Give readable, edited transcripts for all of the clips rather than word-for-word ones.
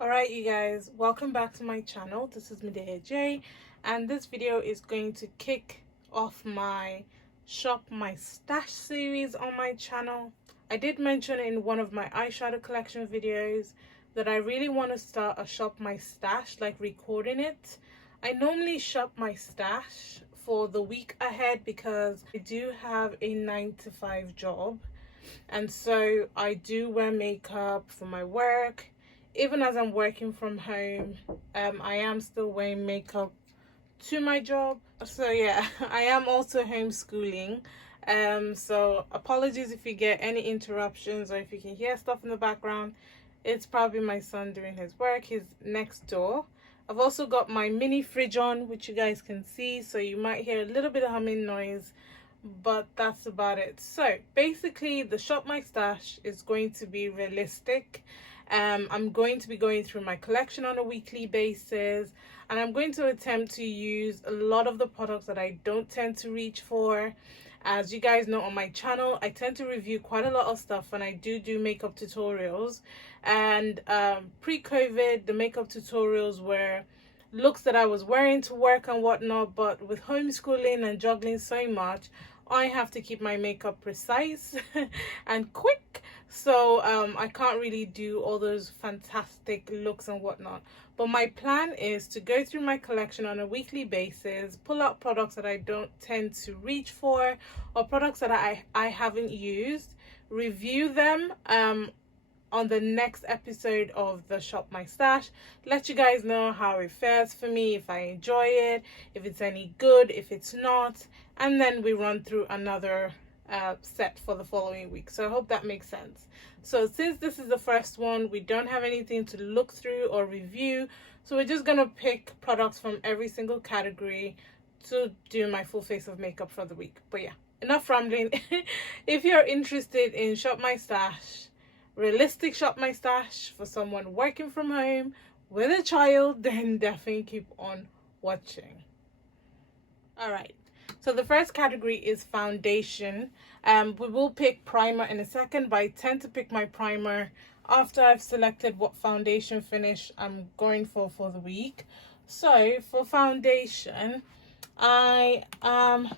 Alright you guys, welcome back to my channel. This is Medea J, and this video is going to kick off my Shop My Stash series on my channel. I did mention in one of my eyeshadow collection videos that I really want to start a Shop My Stash, like recording it. I normally shop my stash for the week ahead because I do have a 9-to-5 job, and so I do wear makeup for my work. Even as I'm working from home, I am still wearing makeup to my job. So yeah, I am also homeschooling. So apologies if you get any interruptions or if you can hear stuff in the background. It's probably my son doing his work. He's next door. I've also got my mini fridge on, which you guys can see, so you might hear a little bit of humming noise, but that's about it. So basically the Shop My Stash is going to be realistic. I'm going to be going through my collection on a weekly basis, and I'm going to attempt to use a lot of the products that I don't tend to reach for. As you guys know, on my channel I tend to review quite a lot of stuff, and I do makeup tutorials. And pre-COVID, the makeup tutorials were looks that I was wearing to work and whatnot, but with homeschooling and juggling so much, I have to keep my makeup precise and quick, so I can't really do all those fantastic looks and whatnot. But my plan is to go through my collection on a weekly basis, pull out products that I don't tend to reach for, or products that I haven't used, review them on the next episode of the Shop My Stash, let you guys know how it fares for me, if I enjoy it, if it's any good, if it's not, and then we run through another set for the following week. So I hope that makes sense. So since this is the first one, we don't have anything to look through or review, so we're just gonna pick products from every single category to do my full face of makeup for the week. But yeah, enough rambling. If you're interested in Shop My Stash, realistic Shop My Stash for someone working from home with a child, then definitely keep on watching. All right, so the first category is foundation. We will pick primer in a second, but I tend to pick my primer after I've selected what foundation finish I'm going for the week. So for foundation, I am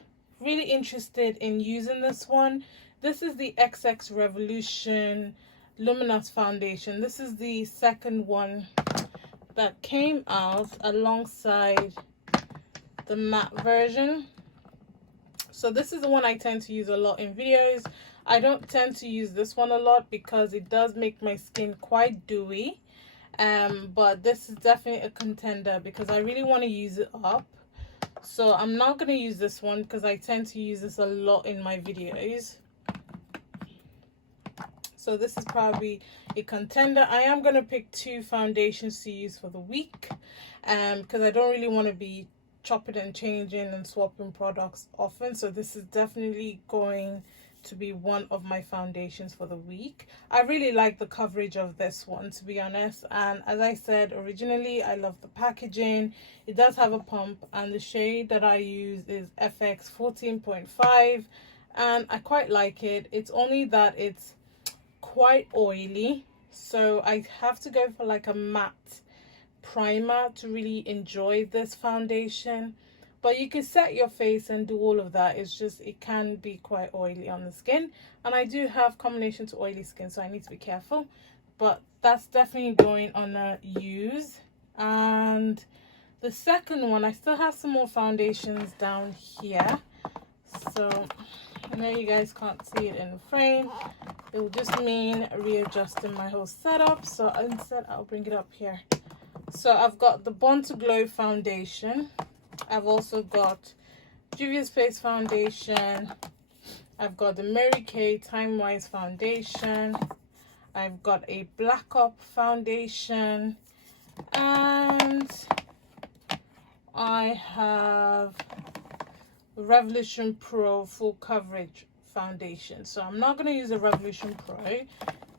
really interested in using this one. This is the XX Revolution Luminous foundation. This is the second one that came out alongside the matte version. So this is the one I tend to use a lot in videos. I don't tend to use this one a lot because it does make my skin quite dewy, but this is definitely a contender because I really want to use it up. So I'm not going to use this one because I tend to use this a lot in my videos. So this is probably a contender. I am going to pick two foundations to use for the week because I don't really want to be chopping and changing and swapping products often. So this is definitely going to be one of my foundations for the week. I really like the coverage of this one, to be honest, and as I said originally, I love the packaging. It does have a pump, and the shade that I use is FX 14.5, and I quite like it. It's only that it's quite oily, so I have to go for like a matte primer to really enjoy this foundation. But you can set your face and do all of that. It's just it can be quite oily on the skin, and I do have combination to oily skin, so I need to be careful. But that's definitely going on a use. And the second one, I still have some more foundations down here, so I know you guys can't see it in the frame. It will just mean readjusting my whole setup, so instead I'll bring it up here. So I've got the Born to Glow foundation. I've also got Juvia's Face foundation. I've got the Mary Kay Time Wise foundation. I've got a Black Up foundation. And I have Revolution Pro Full Coverage foundation. So I'm not going to use the Revolution Pro,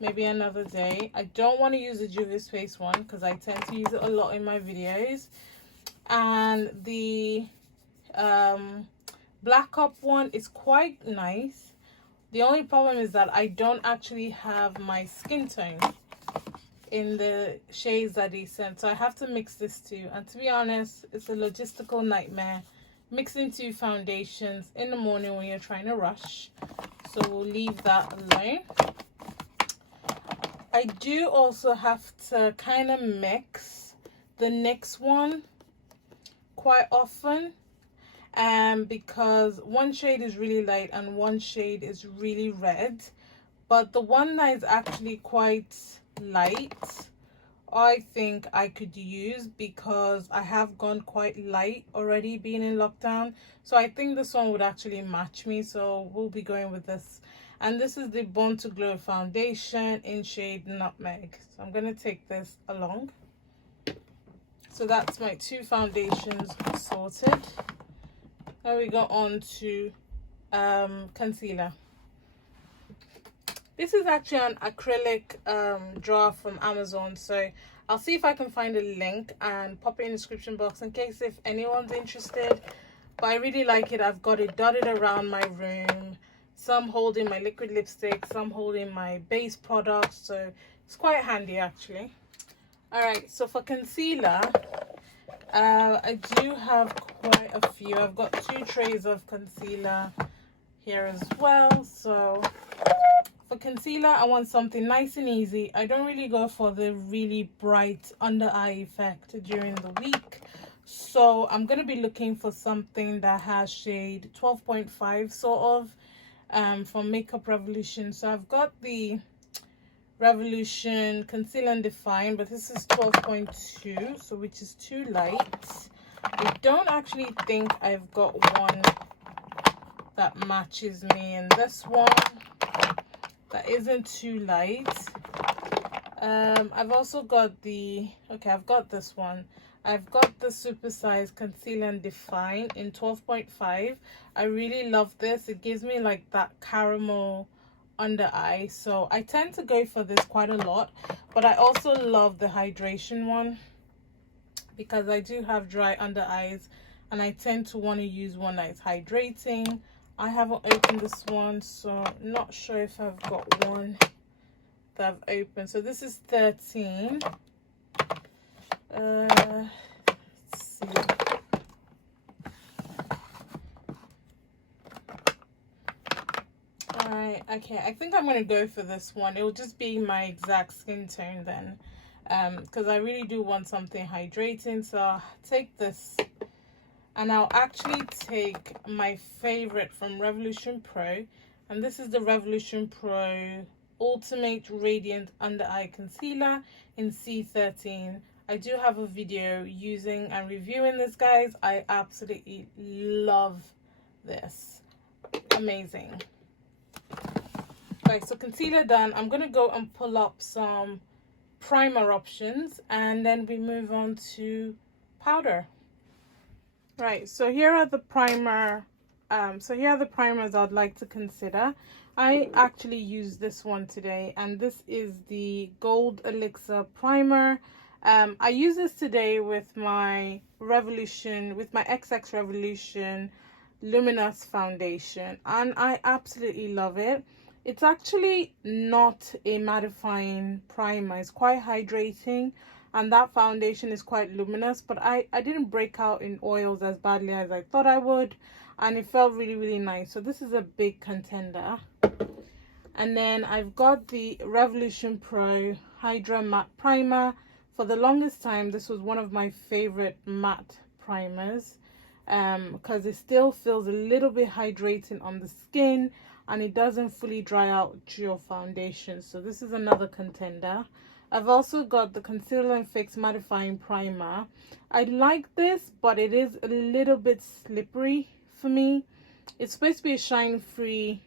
maybe another day. I don't want to use the Juvia's Face one because I tend to use it a lot in my videos. And the Black Up one is quite nice. The only problem is that I don't actually have my skin tone in the shades that they sent, so I have to mix this too. And to be honest, it's a logistical nightmare mixing 2 foundations in the morning when you're trying to rush, so we'll leave that alone. I do also have to kind of mix the next one quite often, because one shade is really light and one shade is really red, but the one that is actually quite light I think I could use, because I have gone quite light already being in lockdown, so I think this one would actually match me, so we'll be going with this. And this is the Born to Glow foundation in shade Nutmeg, so I'm going to take this along. So that's my 2 foundations sorted. Now we go on to concealer. This is actually an acrylic jar from Amazon, so I'll see if I can find a link and pop it in the description box in case if anyone's interested. But I really like it. I've got it dotted around my room, some holding my liquid lipstick, some holding my base products, so it's quite handy actually. Alright, so for concealer, I do have quite a few. I've got 2 trays of concealer here as well. So for concealer, I want something nice and easy. I don't really go for the really bright under eye effect during the week, so I'm going to be looking for something that has shade 12.5 sort of, from Makeup Revolution. So I've got the Revolution Conceal and Define, but this is 12.2, so which is too light. I don't actually think I've got one that matches me in this one that isn't too light. I've also got the, okay, I've got this one. I've got the Super Size Conceal and Define in 12.5. I really love this. It gives me like that caramel under eye, so I tend to go for this quite a lot. But I also love the hydration one, because I do have dry under eyes and I tend to want to use one that is hydrating. I haven't opened this one, so not sure if I've got one that I've opened. So this is 13. Let's see. Alright, okay, I think I'm going to go for this one. It will just be my exact skin tone then, because I really do want something hydrating. So I'll take this. And I'll actually take my favorite from Revolution Pro, and this is the Revolution Pro Ultimate Radiant Under Eye Concealer in C13. I do have a video using and reviewing this, guys. I absolutely love this. Amazing. Right, so concealer done. I'm going to go and pull up some primer options, and then we move on to powder. Right, so here are the primer. Here are the primers I'd like to consider. I actually used this one today, and this is the Gold Elixir primer. I use this today with my Revolution, with my XX Revolution Luminous foundation, and I absolutely love it. It's actually not a mattifying primer. It's quite hydrating, and that foundation is quite luminous, but I didn't break out in oils as badly as I thought I would, and it felt really, really nice. So this is a big contender. And then I've got the Revolution Pro Hydra Matte Primer. For the longest time, this was one of my favorite matte primers, because it still feels a little bit hydrating on the skin, and it doesn't fully dry out your foundation. So this is another contender. I've also got the Conceal and Fix Mattifying Primer. I like this, but it is a little bit slippery for me. It's supposed to be a shine-free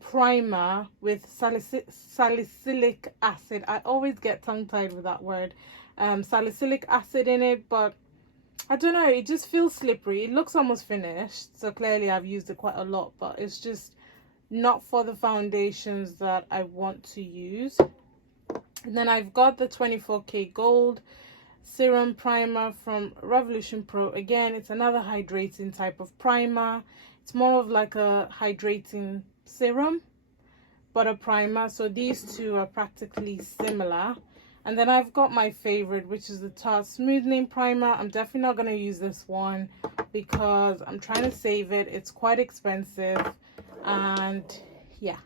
primer with salicylic acid. I always get tongue-tied with that word. Salicylic acid in it, but I don't know, it just feels slippery. It looks almost finished, so clearly I've used it quite a lot, but it's just not for the foundations that I want to use. And then I've got the 24K Gold Serum Primer from Revolution Pro. Again, it's another hydrating type of primer. It's more of like a hydrating serum, butter primer. So these two are practically similar. And then I've got my favorite, which is the Tarte Smoothing Primer. I'm definitely not going to use this one because I'm trying to save it. It's quite expensive. And yeah,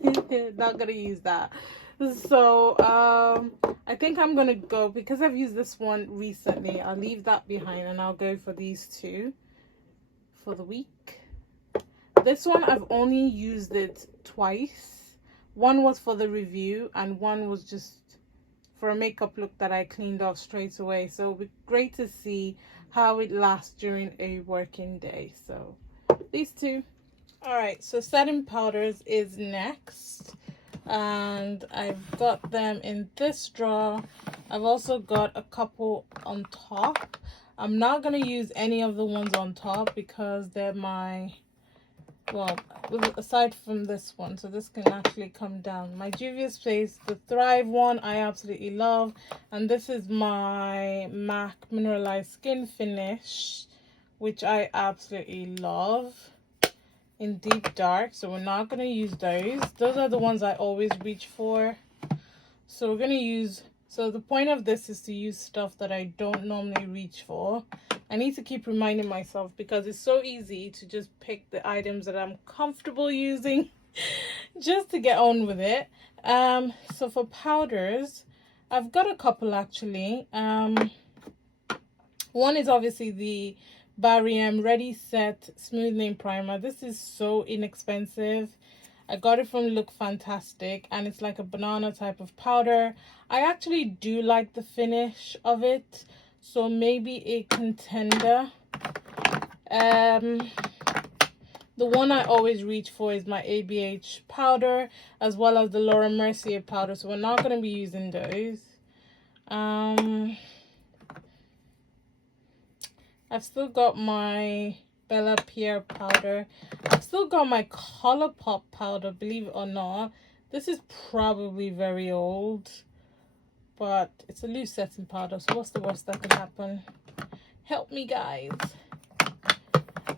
not going to use that. So I think I'm going to go, because I've used this one recently, I'll leave that behind and I'll go for these two for the week. This one, I've only used it twice. One was for the review and one was just for a makeup look that I cleaned off straight away. So it'll be great to see how it lasts during a working day. So these two. Alright, so setting powders is next. And I've got them in this drawer. I've also got a couple on top. I'm not going to use any of the ones on top because they're my, well, aside from this one, so this can actually come down. My Juvia's Place, the Thrive one, I absolutely love. And this is my MAC Mineralized Skin Finish, which I absolutely love, in deep dark. So we're not going to use those. Those are the ones I always reach for. So we're going to use, so the point of this is to use stuff that I don't normally reach for. I need to keep reminding myself because it's so easy to just pick the items that I'm comfortable using just to get on with it. So for powders, I've got a couple actually. One is obviously the Barry Ready Set Smoothing Primer. This is so inexpensive. I got it from Look Fantastic and it's like a banana type of powder. I actually do like the finish of it. So maybe a contender. The one I always reach for is my ABH powder, as well as the Laura Mercier powder. So we're not going to be using those. I've still got my Bella Pierre powder. I've still got my Colourpop powder, believe it or not. This is probably very old, but it's a loose setting powder, so what's the worst that could happen? Help me, guys.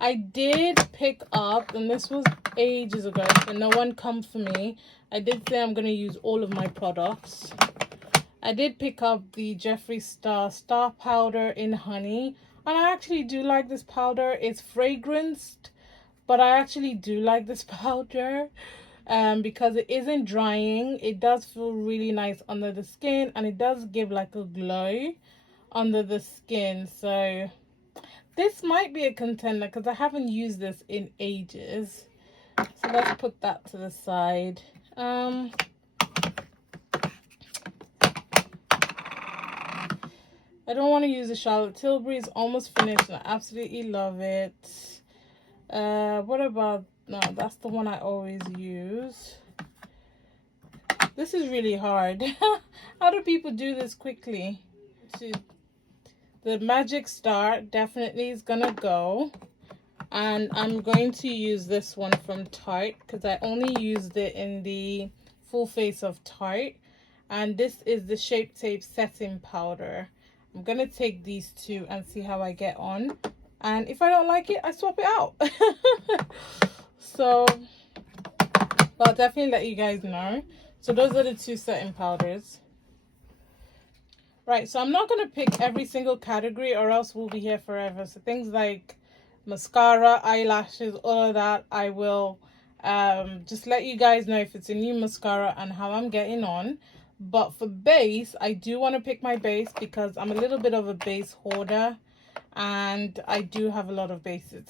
I did pick up, and this was ages ago, so no one come for me. I did say I'm going to use all of my products. I did pick up the Jeffree Star Powder in Honey, and I actually do like this powder. It's fragranced, but I actually do like this powder. Because it isn't drying. It does feel really nice under the skin, and it does give like a glow under the skin. So this might be a contender because I haven't used this in ages. So let's put that to the side. I don't want to use the Charlotte Tilbury. It's almost finished and I absolutely love it. What about, no, that's the one I always use. This is really hard. How do people do this quickly? The Magic Star definitely is gonna go. And I'm going to use this one from Tarte because I only used it in the full face of Tarte. And this is the Shape Tape Setting Powder. I'm gonna take these two and see how I get on. And if I don't like it, I swap it out. So I'll definitely let you guys know. So those are the two setting powders. Right, so I'm not going to pick every single category or else we'll be here forever. So things like mascara, eyelashes, all of that, I will just let you guys know if it's a new mascara and how I'm getting on. But for base, I do want to pick my base because I'm a little bit of a base hoarder. And I do have a lot of bases.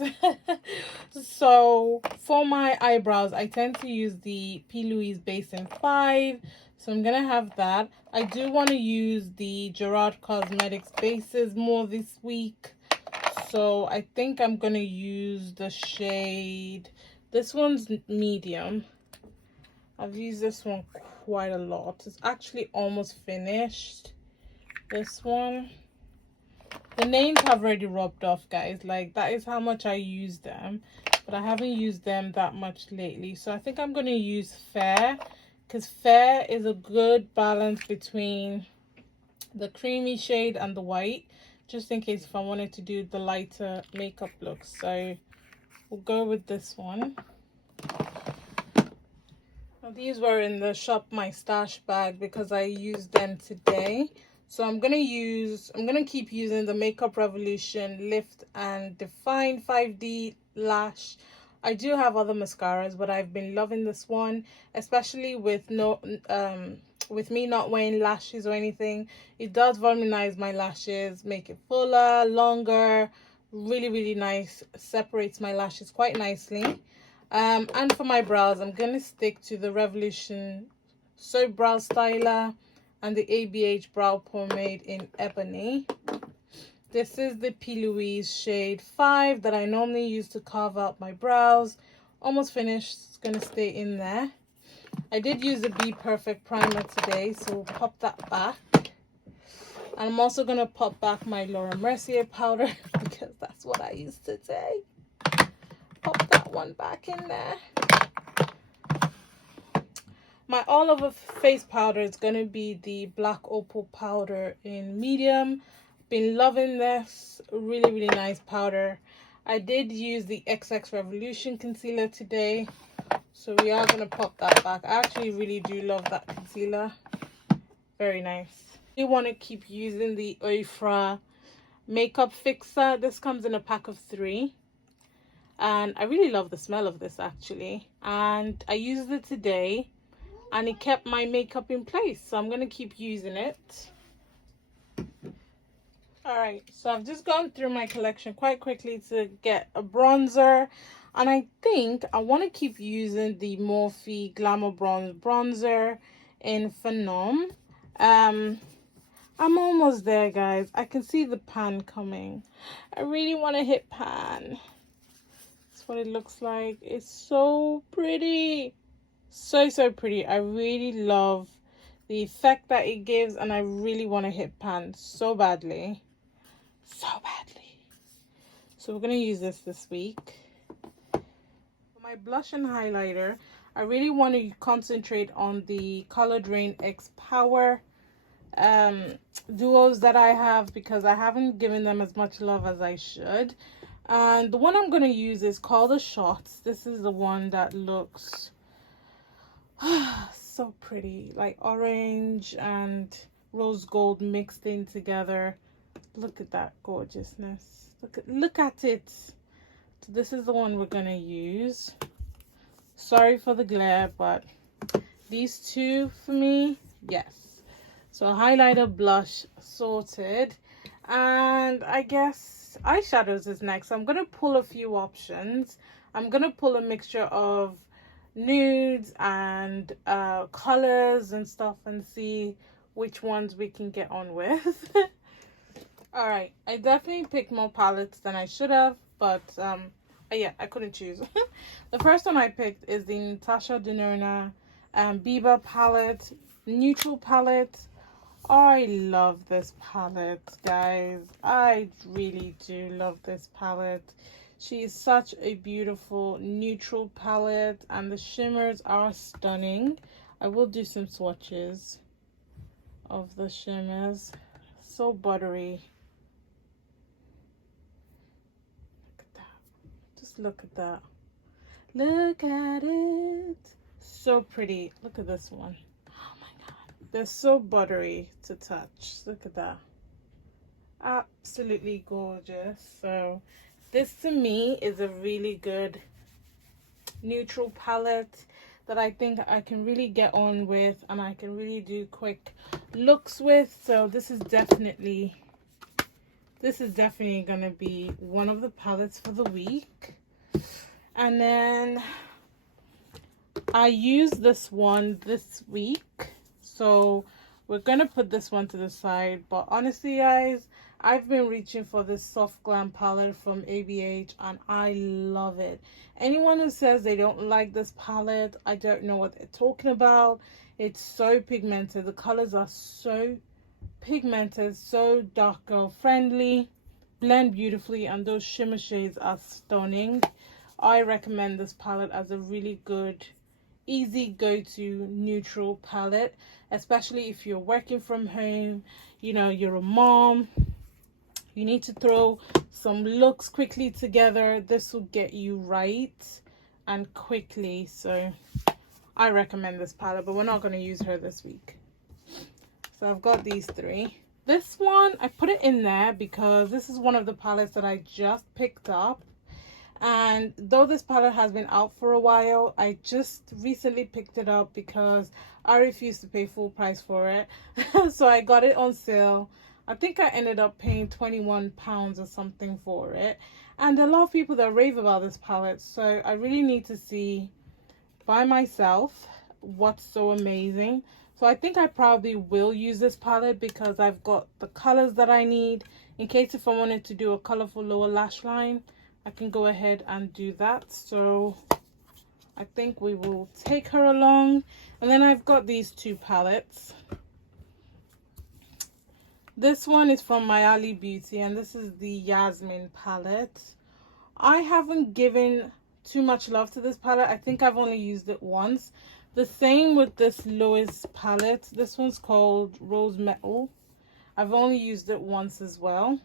So for my eyebrows, I tend to use the P. Louise Base in 5. So I'm going to have that. I do want to use the Gerard Cosmetics bases more this week. So I think I'm going to use the shade. This one's medium. I've used this one quite a lot. It's actually almost finished. This one. The names have already rubbed off, guys. Like, that is how much I use them. But I haven't used them that much lately. So I think I'm going to use Fair. Because Fair is a good balance between the creamy shade and the white. Just in case if I wanted to do the lighter makeup look. So we'll go with this one. These were in the Shop My Stash bag because I used them today. So I'm gonna keep using the Makeup Revolution Lift and Define 5D Lash. I do have other mascaras, but I've been loving this one, especially with with me not wearing lashes or anything. It does voluminize my lashes, make it fuller, longer, really nice, separates my lashes quite nicely. And for my brows, I'm gonna stick to the Revolution Soap Brow Styler and the ABH Brow Pomade in Ebony. This is the P. Louise shade 5 that I normally use to carve out my brows. Almost finished. It's gonna stay in there. I did use the Be Perfect primer today, so we'll pop that back. And I'm also gonna pop back my Laura Mercier powder because that's what I used today. Pop that one back in there. My all over face powder is going to be the Black Opal powder in medium. Been loving this. Really nice powder. I did use the XX Revolution concealer today, so we are going to pop that back. I actually really do love that concealer. Very nice. You want to keep using the Ofra makeup fixer. This comes in a pack of 3. And I really love the smell of this actually, and I used it today and it kept my makeup in place, so I'm gonna keep using it. All right, so I've just gone through my collection quite quickly to get a bronzer, and I think I want to keep using the Morphe Glamour bronzer in Phenom. I'm almost there, guys. I can see the pan coming. I really want to hit pan. What it looks like. It's so pretty, so pretty. I really love the effect that it gives, and I really want to hit pan so badly. So we're gonna use this week. For my blush and highlighter, I really want to concentrate on the Colored Rain X Power duos that I have, because I haven't given them as much love as I should. And the one I'm going to use is called the Shots. This is the one that looks so pretty. Like orange and rose gold mixed in together. Look at that gorgeousness. Look at it. So this is the one we're going to use. Sorry for the glare, but these two for me, yes. So highlighter, blush, sorted. And I guess eyeshadows is next. I'm gonna pull a few options. I'm gonna pull a mixture of nudes and colors and stuff and see which ones we can get on with. All right, I definitely picked more palettes than I should have, but yeah, I couldn't choose. The first one I picked is the Natasha Denona Biba palette, neutral palette. I love this palette, guys. I really do love this palette. She is such a beautiful neutral palette, and the shimmers are stunning. I will do some swatches of the shimmers. So buttery. Look at that. Just look at that. Look at it. So pretty. Look at this one. They're so buttery to touch. Look at that. Absolutely gorgeous. So this to me is a really good neutral palette that I think I can really get on with, and I can really do quick looks with. So this is definitely gonna be one of the palettes for the week. And then I used this one this week, so we're gonna put this one to the side. But honestly, guys, I've been reaching for this Soft Glam palette from ABH, and I love it. Anyone who says they don't like this palette, I don't know what they're talking about. It's so pigmented. The colors are so pigmented, so dark girl friendly, blend beautifully, and those shimmer shades are stunning. I recommend this palette as a really good, easy go-to neutral palette, especially if you're working from home, you know, you're a mom, you need to throw some looks quickly together. This will get you right and quickly. So I recommend this palette, but we're not going to use her this week. So I've got these three. This one, I put it in there because this is one of the palettes that I just picked up. And though this palette has been out for a while, I just recently picked it up because I refused to pay full price for it. So I got it on sale. I think I ended up paying £21 or something for it. And there are a lot of people that rave about this palette. So I really need to see by myself what's so amazing. So I think I probably will use this palette because I've got the colors that I need. In case if I wanted to do a colorful lower lash line, I can go ahead and do that. So I think we will take her along. And then I've got these two palettes. This one is from My Ali Beauty, and this is the Yasmin palette. I haven't given too much love to this palette. I think I've only used it once. The same with this Lois palette. This one's called Rose Metal. I've only used it once as well.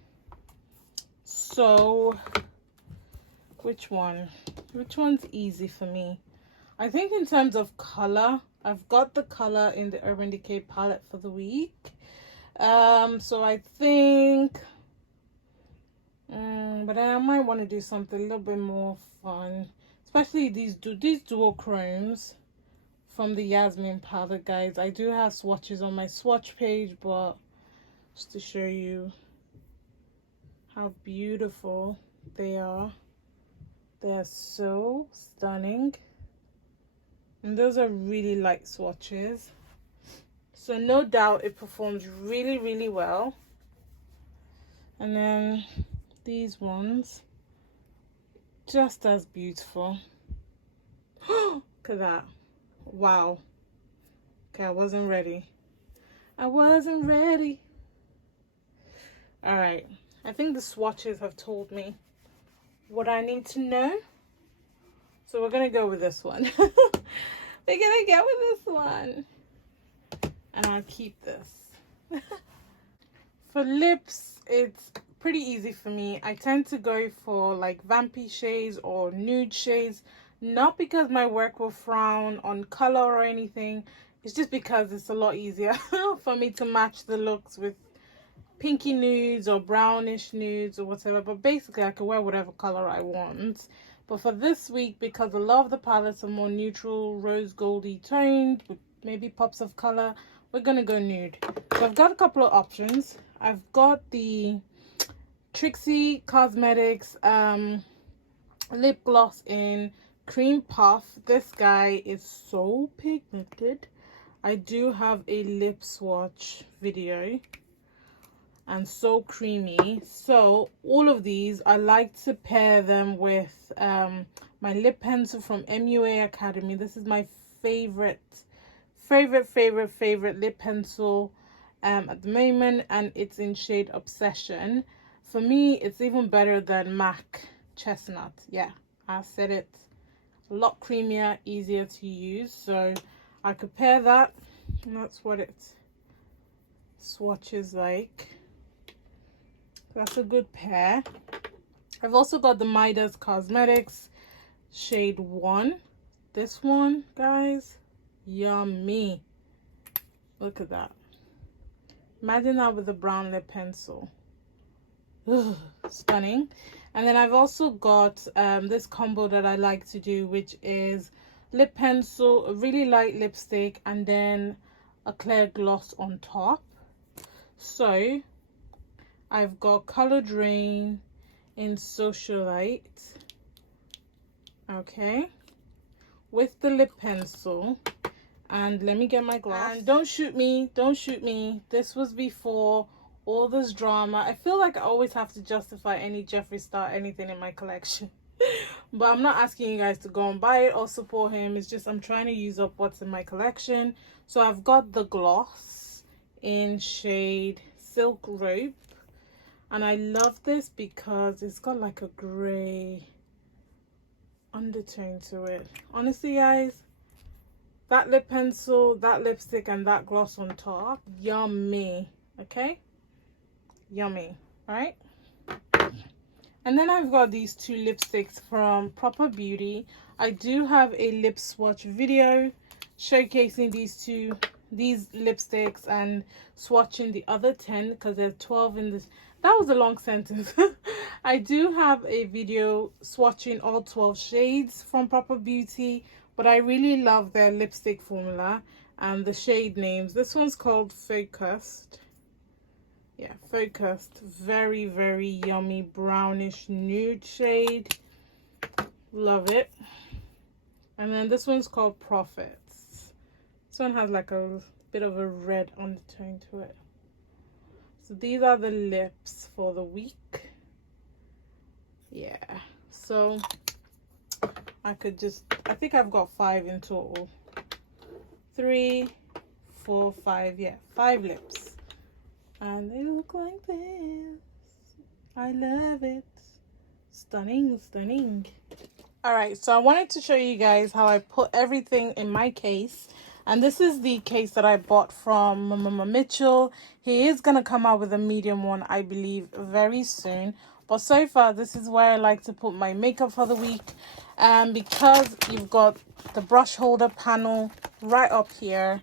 So which one? Which one's easy for me? I think in terms of color, I've got the color in the Urban Decay palette for the week. So I think, but I might want to do something a little bit more fun, especially these dual chromes from the Yasmin palette, guys. I do have swatches on my swatch page, but just to show you how beautiful they are. They're so stunning. And those are really light swatches. So no doubt it performs really, really well. And then these ones, just as beautiful. Look at that. Wow. Okay, I wasn't ready. I wasn't ready. All right. I think the swatches have told me what I need to know. So we're going to go with this one. We're going to go with this one. And I'll keep this. For lips, it's pretty easy for me. I tend to go for like vampy shades or nude shades. Not because my work will frown on color or anything. It's just because it's a lot easier for me to match the looks with pinky nudes or brownish nudes or whatever. But basically I can wear whatever color I want. But for this week, because a lot of the palettes are more neutral, rose goldy toned with maybe pops of color, we're gonna go nude. So I've got a couple of options. I've got the Trixie Cosmetics lip gloss in Cream Puff. This guy is so pigmented. I do have a lip swatch video, and so creamy. So all of these, I like to pair them with my lip pencil from MUA Academy. This is my favorite lip pencil at the moment, and it's in shade Obsession. For me, it's even better than MAC Chestnut. Yeah, I said it. A lot creamier, easier to use. So I could pair that, and that's what it swatches like. That's a good pair. I've also got the Midas Cosmetics shade 1. This one, guys, yummy. Look at that. Imagine that with a brown lip pencil. Ugh, stunning. And then I've also got this combo that I like to do, which is lip pencil, a really light lipstick, and then a clear gloss on top. So I've got Colored Rain in Socialite, okay, with the lip pencil. And let me get my glass. And don't shoot me, don't shoot me. This was before all this drama. I feel like I always have to justify any Jeffree Star anything in my collection. But I'm not asking you guys to go and buy it or support him. It's just I'm trying to use up what's in my collection. So I've got the gloss in shade Silk Rope. And I love this because it's got like a grey undertone to it. Honestly, guys, that lip pencil, that lipstick, and that gloss on top, yummy. Okay? Yummy, right? And then I've got these two lipsticks from Proper Beauty. I do have a lip swatch video showcasing these lipsticks and swatching the other 10 because there's 12 in this. That was a long sentence. I do have a video swatching all 12 shades from Proper Beauty, but I really love their lipstick formula and the shade names. This one's called Focused. Yeah, Focused. Very, very yummy brownish nude shade. Love it. And then this one's called Profits. This one has like a bit of a red undertone to it. So these are the lips for the week. Yeah, so I think I've got 5 in total. 3, 4, 5, yeah, 5 lips. And they look like this. I love it. Stunning, stunning. Alright, so I wanted to show you guys how I put everything in my case. And this is the case that I bought from Mama Mitchell. He is going to come out with a medium one, I believe, very soon. But so far, this is where I like to put my makeup for the week. And because you've got the brush holder panel right up here.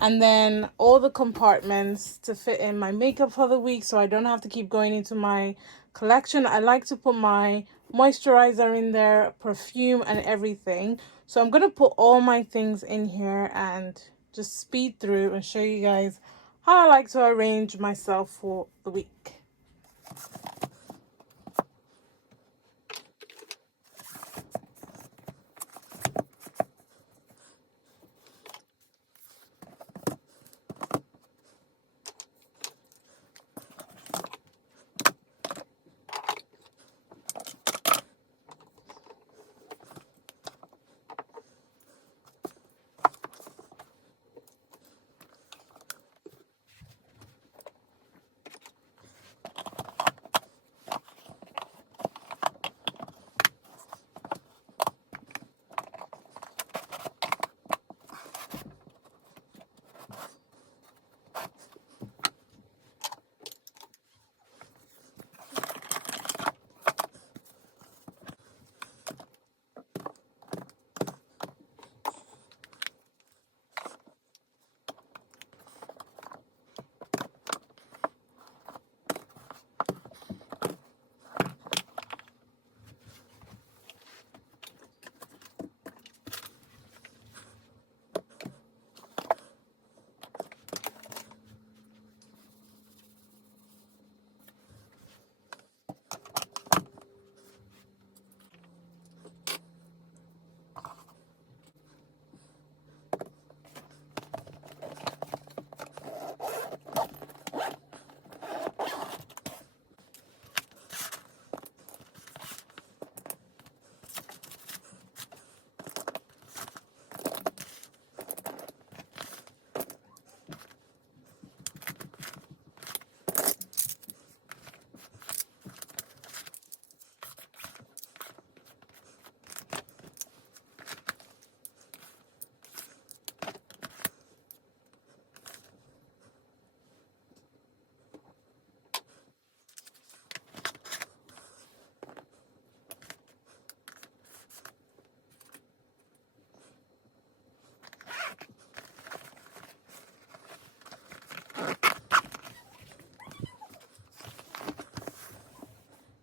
And then all the compartments to fit in my makeup for the week. So I don't have to keep going into my collection. I like to put my moisturizer in there, perfume and everything. So I'm going to put all my things in here and just speed through and show you guys how I like to arrange myself for the week.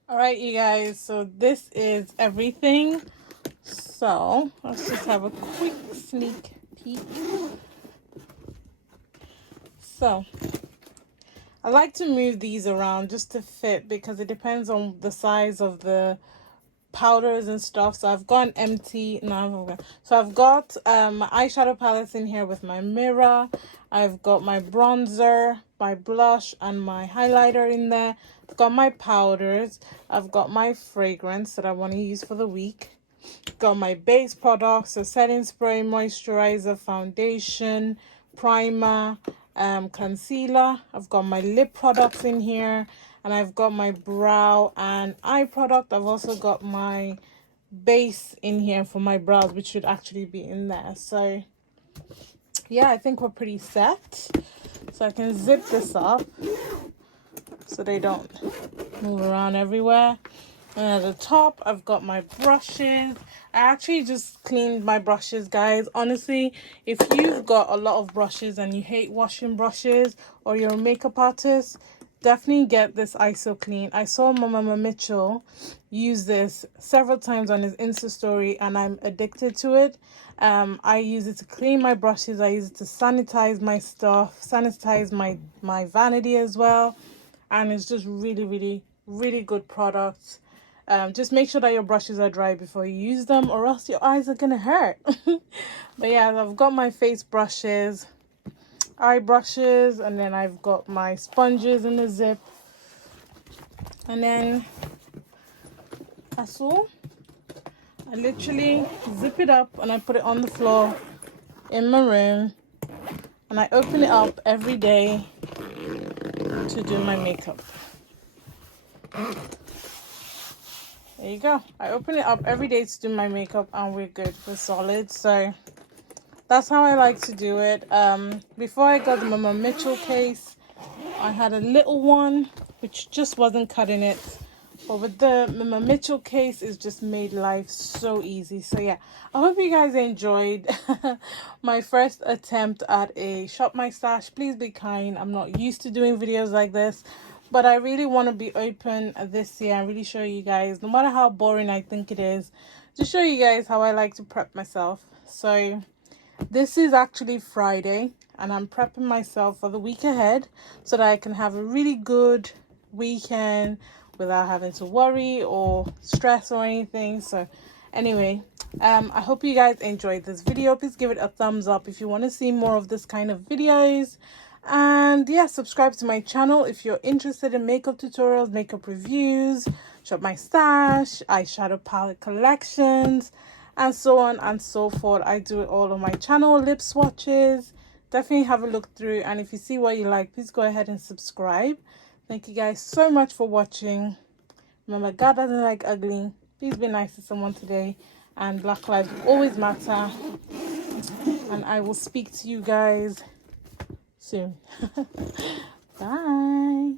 Alright, you guys, so this is everything. So let's just have a quick sneak peek. So I like to move these around just to fit because it depends on the size of the powders and stuff. So I've got an empty now. So I've got my eyeshadow palettes in here with my mirror. I've got my bronzer, my blush, and my highlighter in there. I've got my powders. I've got my fragrance that I want to use for the week. Got my base products, so setting spray, moisturizer, foundation, primer, concealer. I've got my lip products in here, and I've got my brow and eye product. I've also got my base in here for my brows, which should actually be in there. So yeah, I think we're pretty set. So I can zip this up so they don't move around everywhere. And at the top, I've got my brushes. I actually just cleaned my brushes, guys. Honestly, if you've got a lot of brushes and you hate washing brushes, or you're a makeup artist, definitely get this ISO clean. I saw Mama Mitchell use this several times on his Insta story, and I'm addicted to it. I use it to clean my brushes. I use it to sanitize my stuff, sanitize my vanity as well. And it's just really, really, really good product. Just make sure that your brushes are dry before you use them, or else your eyes are gonna hurt. But yeah, I've got my face brushes, eye brushes, and then I've got my sponges in the zip. And then that's all. I literally zip it up and I put it on the floor in my room, and I open it up every day to do my makeup. There you go. I open it up every day to do my makeup, and we're good. We're solid. So that's how I like to do it. Before I got the Mama Mitchell case, I had a little one which just wasn't cutting it. But with the Mama Mitchell case, it's just made life so easy. So yeah, I hope you guys enjoyed my first attempt at a Shop My Stash. Please be kind. I'm not used to doing videos like this, but I really want to be open this year and really show you guys, no matter how boring I think it is, to show you guys how I like to prep myself. So this is actually Friday, and I'm prepping myself for the week ahead so that I can have a really good weekend without having to worry or stress or anything. So anyway, I hope you guys enjoyed this video. Please give it a thumbs up if you want to see more of this kind of videos. And yeah, subscribe to my channel if you're interested in makeup tutorials, makeup reviews, Shop My Stash, eyeshadow palette collections, and so on and so forth. I do it all on my channel. Lip swatches, definitely have a look through, and if you see what you like, please go ahead and subscribe. Thank you guys so much for watching. Remember, God doesn't like ugly. Please be nice to someone today, and Black lives always matter. And I will speak to you guys soon. Bye.